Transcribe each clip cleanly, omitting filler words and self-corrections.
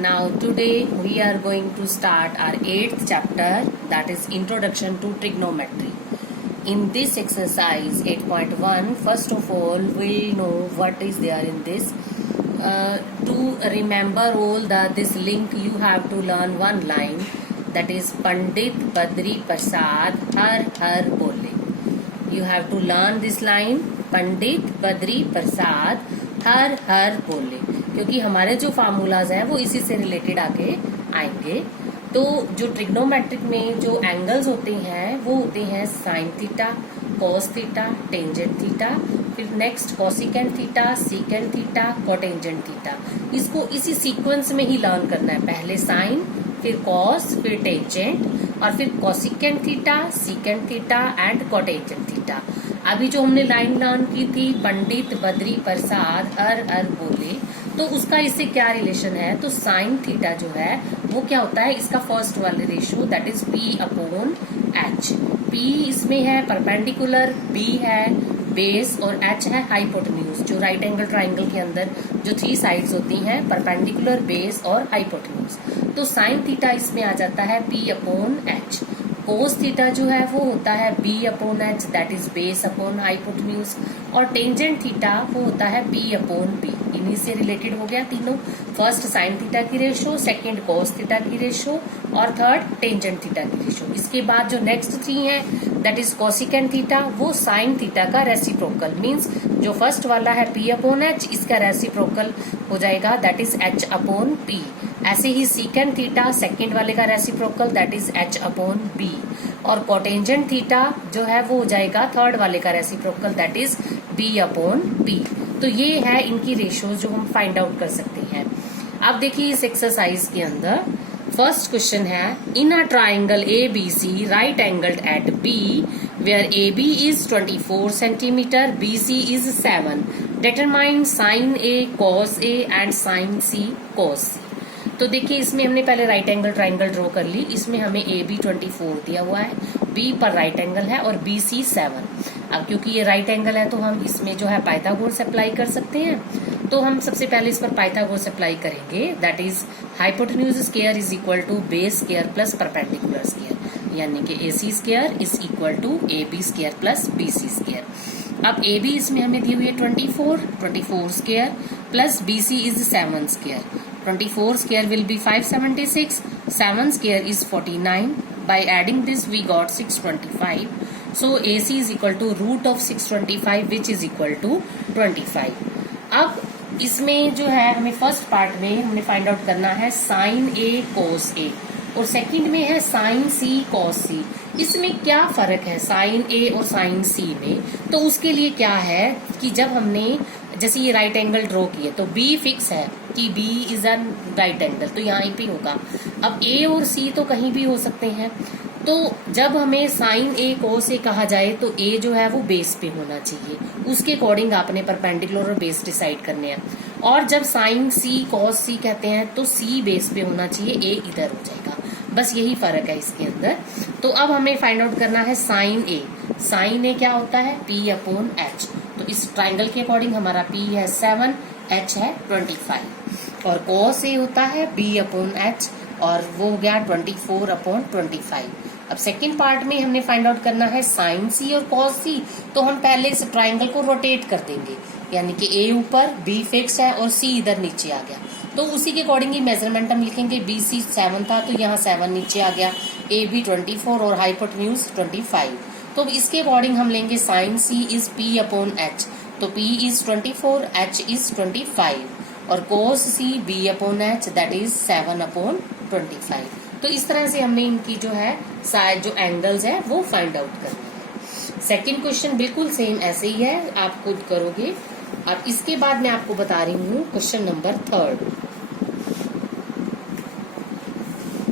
Now today we are going to start our 8th chapter, that is Introduction to Trigonometry. In this exercise 8.1, first of all we'll know what is there in this. To remember all this link, you have to learn one line, that is Pandit Badri Prasad har bole. You have to learn this line, Pandit Badri Prasad har bole, क्योंकि हमारे जो formulas हैं वो इसी से related आगे आएंगे. तो जो ट्रिग्नोमेट्रिक में जो एंगल्स होते हैं वो होते हैं sine theta, cos theta, tangent theta, फिर next cosecant theta, secant theta, cotangent theta. इसको इसी सीक्वेंस में ही लर्न करना है. पहले साइन, फिर कॉस, फिर टेंजेंट और फिर cosecant theta, secant theta and cotangent theta. अभी जो हमने लाइन लर्न की थी पंडित बद्री प्रसाद हर बोले, तो उसका इससे क्या रिलेशन है. तो साइन थीटा जो है वो क्या होता है, इसका फर्स्ट वाले ratio, that is P upon H. P इसमें है परपेंडिकुलर, बी है बेस और एच है हाइपोटेन्यूज. जो राइट एंगल ट्राइंगल के अंदर जो 3 साइड्स होती हैं, परपेंडिकुलर, बेस और हाइपोटेन्यूज. तो साइन थीटा इसमें आ जाता है P upon H. Cos theta जो है वो होता है B upon H, that is base upon hypotenuse. और टेंजेंट थीटा वो होता है बी अपॉन बी. इन्हीं से रिलेटेड हो गया तीनों. फर्स्ट साइन थीटा की रेशो, सेकंड कोस थीटा की रेशो और थर्ड टेंजेंट थीटा की रेशो. इसके बाद जो नेक्स्ट 3 है, दैट इज कोसिकेंट थीटा, वो साइन थीटा का रेसिप्रोकल, मीन्स जो फर्स्ट वाला है पी अपॉन एच, इसका रेसिप्रोकल हो जाएगा, that is H upon P. ऐसे ही सीकेंट थीटा सेकंड वाले का reciprocal, that is H upon B. और कोटेंजेंट थीटा जो है वो हो जाएगा थर्ड वाले का reciprocal, that is B upon B. तो ये है इनकी रेशो जो हम फाइंड आउट कर सकते हैं. अब देखिए इस एक्सरसाइज के अंदर फर्स्ट क्वेश्चन है, in a triangle A B C right angled at B where A B is 24 centimetre, B C is 7, determine sine A cos A and sine C cos C. तो देखिए इसमें हमने पहले right angle triangle draw कर ली. इसमें हमें A B 24 दिया हुआ है, बी पर राइट एंगल है और बी सी 7. अब क्योंकि ये राइट एंगल है तो हम इसमें जो है पाइथागोरस अप्लाई कर सकते हैं. तो हम सबसे पहले इस पर पाइथागोरस अप्लाई करेंगे, that is hypotenuse square is equal to base square plus perpendicular square, यानी कि A C square is equal to A B square plus B C square. अब ए बी इसमें हमें दी हुई है 24 square plus B C is 7 square. 24 square will be 576, 7 square is 49. By adding this we got 625. So AC is equal to root of 625 which is equal to 25. अब इसमें जो है हमें फर्स्ट पार्ट में हमने फाइंड आउट करना है sign ए कोस ए और सेकंड में है साइन सी कॉस सी. इसमें क्या फर्क है साइन ए और साइन सी में, तो उसके लिए क्या है कि जब हमने जैसे ये राइट एंगल ड्रॉ किए तो बी फिक्स है कि B is an right angle, तो यहाँ पे होगा. अब ए और सी तो कहीं भी हो सकते हैं. तो जब हमें साइन ए कोस ए कहा जाए तो ए जो है वो बेस पे होना चाहिए, उसके अकॉर्डिंग आपने परपेंडिकुलर और बेस डिसाइड करने हैं. और जब साइन सी कॉस सी कहते हैं तो सी बेस पे होना चाहिए, ए इधर हो जाएगा. बस यही फर्क है इसके अंदर. तो अब हमें फाइंड आउट करना है साइन ए. साइन ए क्या होता है पी अपॉन एच. तो इस ट्राइंगल के अकॉर्डिंग हमारा पी है 7, एच है 25 और कॉस ए होता है बी अपॉन एच और वो हो गया 24 अपॉन 25. अब सेकंड पार्ट में हमने फाइंड आउट करना है साइन सी और कॉस सी. तो हम पहले इस ट्राइंगल को रोटेट कर देंगे, यानी कि ए ऊपर, बी फिक्स है और सी इधर नीचे आ गया. तो उसी के अकॉर्डिंग ही मेजरमेंट हम लिखेंगे. बी सी 7 था तो यहाँ 7 नीचे आ गया, ए बी 24 और हाइपोटेन्यूज 25. तो इसके अकॉर्डिंग हम लेंगे sine C is P upon H. तो P इज 24, H इज 25 और cos C B upon H, that is 7 upon 25. तो इस तरह से हमने इनकी जो है साइड जो एंगल्स है वो फाइंड आउट करना है. सेकंड क्वेश्चन बिल्कुल सेम ऐसे ही है, आप खुद करोगे. अब इसके बाद मैं आपको बता रही हूँ question number 3.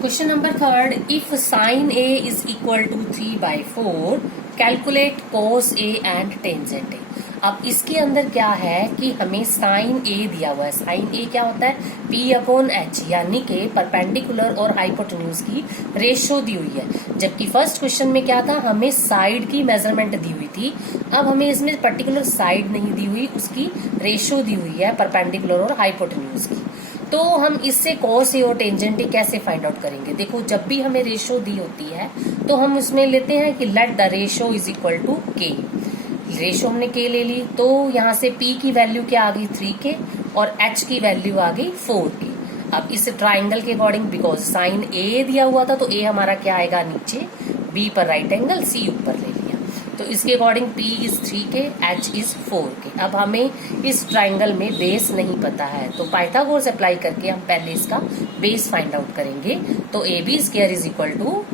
Question number 3, if sine A is equal to 3/4 calculate cos A and tangent A. अब इसके अंदर क्या है कि हमें साइन ए दिया हुआ है. साइन ए क्या होता है पी अपॉन एच, यानी कि परपेंडिकुलर और हाइपोटेन्यूज की रेशो दी हुई है. जबकि फर्स्ट क्वेश्चन में क्या था, हमें साइड की मेजरमेंट दी हुई थी. अब हमें इसमें पर्टिकुलर साइड नहीं दी हुई, उसकी रेशो दी हुई है परपेंडिकुलर और हाइपोटेन्यूज की. तो हम इससे कॉस ए और टेंजेंट ए कैसे फाइंड आउट करेंगे? देखो, जब भी हमें रेशो दी होती है तो हम उसमें लेते हैं कि let the ratio is equal to K. Ratio हमने के ले ली, तो यहाँ से p की वैल्यू क्या आ गई 3k और h की वैल्यू आ गई 4k। अब इस ट्राइंगल के अकॉर्डिंग, बिकॉज साइन a दिया हुआ था तो a हमारा क्या आएगा नीचे, b पर राइट एंगल, c ऊपर ले लिया, तो इसके according p is 3k, h is 4k। अब हमें इस ट्राइंगल में बेस नहीं पता है, तो पाइथागोरस अप्लाई करके हम पहले इसका बेस फाइंड आउट करेंगे। तो A B square is equal to,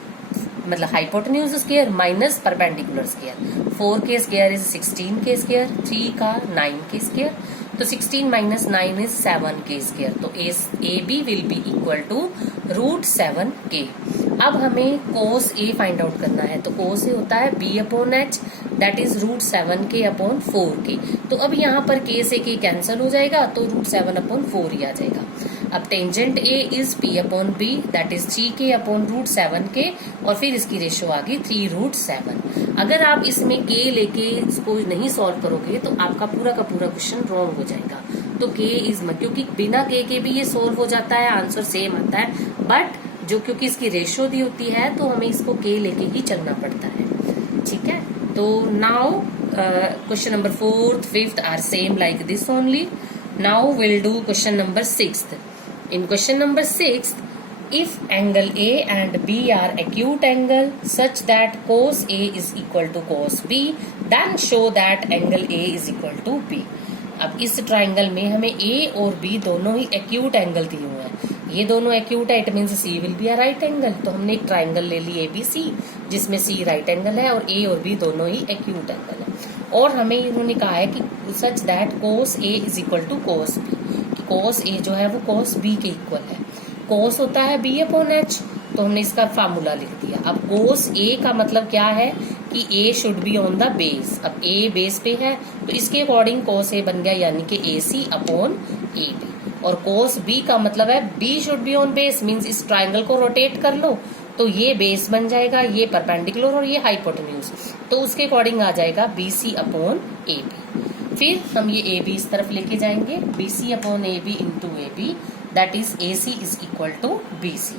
मतलब hypotenuse square minus perpendicular square, 4k square is 16k square, 3 का 9k स्क्वायर, तो 16 माइनस 9 इज 7k स्क्वायर, तो A B will be equal to √7k। अब हमें कोस ए find out करना है, तो कोस ए होता है b upon H, that is √7k upon 4k। तो अब यहाँ पर k से k कैंसिल हो जाएगा, तो √7 अपॉन 4 ही आ जाएगा। अब tangent A is p upon b, that is 3k upon √7k, और फिर इसकी रेशो आ गई 3√7। अगर आप इसमें k लेके इसको नहीं सॉल्व करोगे तो आपका पूरा का पूरा क्वेश्चन रॉन्ग हो जाएगा। तो k इज, क्योंकि बिना k के भी ये सॉल्व हो जाता है, आंसर सेम आता है, बट जो क्योंकि इसकी रेशो दी होती है तो हमें इसको k लेके ही चलना पड़ता है। ठीक है, तो now question number 4th, 5th are same like this only. Now will do question number 6th। In question number 6, if angle A and B are acute angle such that cos A is equal to cos B, then show that angle A is equal to B. अब इस triangle में हमें A और B दोनों ही acute angle दिए हुए हैं। ये दोनों एक्यूट है, it means C will be a right angle. तो हमने एक ट्राइंगल ले ली ABC जिसमें C राइट एंगल है और A और B दोनों ही एक्यूट एंगल है। और हमें इन्होंने कहा है कि such that cos A is equal to cos B, cos A जो है वो cos B के इक्वल है। cos होता है b अपॉन h, तो हमने इसका फार्मूला लिख दिया। अब cos A का मतलब क्या है कि A should be on the base. अब A बेस पे है तो इसके अकॉर्डिंग cos A बन गया, यानी कि AC अपॉन AB। और cos B का मतलब है B should be on base, means इस ट्राइंगल को रोटेट कर लो तो ये बेस बन जाएगा, ये परपेंडिकुलर और ये हाइपोटेन्यूज, तो उसके अकॉर्डिंग आ जाएगा BC अपॉन AB। फिर हम ये AB इस तरफ लेके जाएंगे, BC upon AB into AB, that is AC is equal to BC।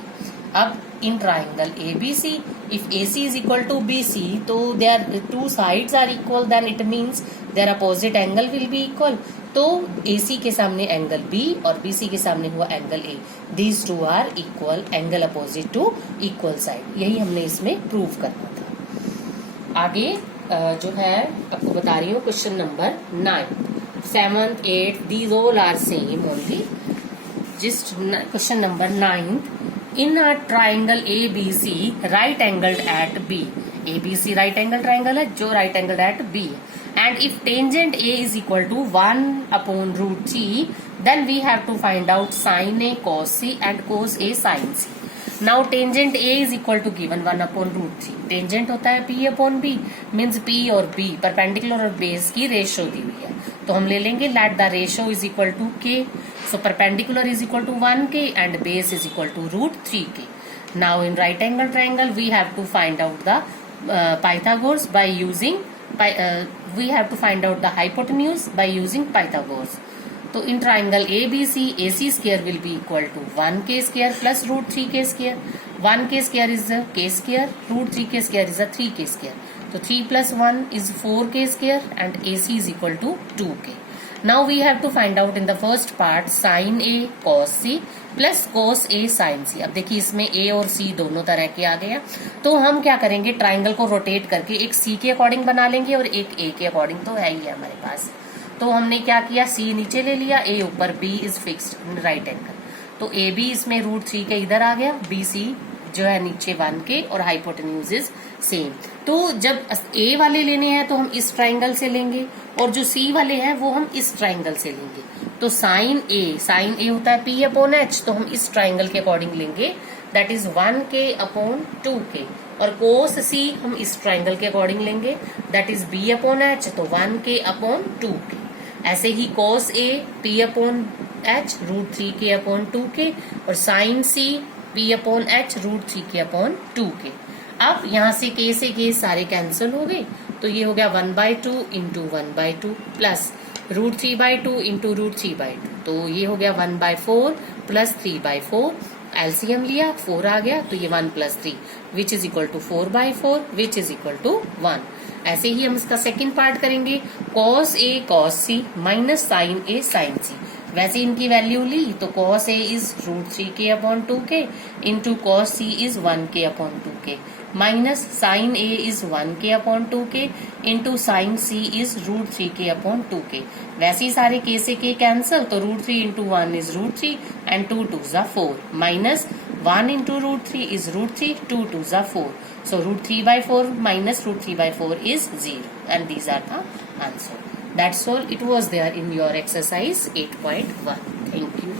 अब in triangle ABC, if AC is equal to BC, तो there two sides are equal, then it means their opposite angle will be equal. तो AC के सामने angle B और BC के सामने हुआ angle A, these two are equal, angle opposite to equal side. यही हमने इसमें प्रूव करना था। आगे जो है आपको बता रही हूँ question number 9, 7th, 8th, these all are same only. Just question number 9, in a triangle ABC right angled at B, ABC right angle triangle है जो right angled at B, and if tangent A is equal to 1 upon √3, then we have to find out sin A cos C and cos A sin C. Now tangent A is equal to given 1 upon √3, tangent होता है P upon B, means P और B perpendicular और base की ratio दी हुई है, तो हम ले लेंगे let the ratio is equal to K, so perpendicular is equal to 1K and base is equal to √3K। Now in right angle triangle we have to find out the Pythagoras by using we have to find out the hypotenuse by using Pythagoras. तो in triangle ABC, AC square will be equal to 1K square plus √3K square. 1K square is K square, √3K square is 3K square, तो 3 plus 1 is 4K square and AC is equal to 2K। Now we have to find out in the first part sin A cos C plus cos A sin C। अब देखिए इसमें A और C दोनों तरह के आ गया, तो हम क्या करेंगे, ट्राइंगल को रोटेट करके एक C के अकॉर्डिंग बना लेंगे और एक A के अकॉर्डिंग, तो है ही है हमारे पास। तो हमने क्या किया, C नीचे ले लिया, A ऊपर, B is fixed right angle, तो AB इसमें √3 के इधर आ गया, BC जो है नीचे 1K और हाइपोटेन्यूज इज सेम। तो जब A वाले लेने हैं तो हम इस ट्राइंगल से लेंगे और जो C वाले हैं वो हम इस ट्राइंगल से लेंगे। तो साइन A होता है P अपॉन H, तो हम इस ट्राइंगल के अकॉर्डिंग लेंगे, that is 1K upon 2K, और कोस C हम इस ट्राइंगल के अकॉर्डिंग लेंगे, that is B upon H, तो 1K अपॉन 2K। ऐसे ही cos A P upon H √3K upon 2K, और sine C P upon H √3K upon 2K। अब यहाँ से K सारे कैंसिल हो गए, तो ये हो गया 1/2 इंटू 1/2 प्लस √3/2 इंटू √3/2, तो ये हो गया 1/4 प्लस 3/4, एलसीएम लिया 4 आ गया तो ये 1 plus 3 which is equal to 4/4 which is equal to 1। ऐसे ही हम इसका सेकंड पार्ट करेंगे, cos A cos C minus sin A sin C। वैसे इनकी वैल्यू ली तो cos A is √3k/2k into cos C is 1k/2k minus sin A is 1k/2k into sin C is √3k/2k। वैसे ही सारे k से k cancel तो √3 into 1 is √3 and 2 2s are 4 minus 1 into √3 is √3, 2 2s are 4. So √3/4 minus √3/4 is 0. And these are the answer. That's all. It was there in your exercise 8.1. Thank you.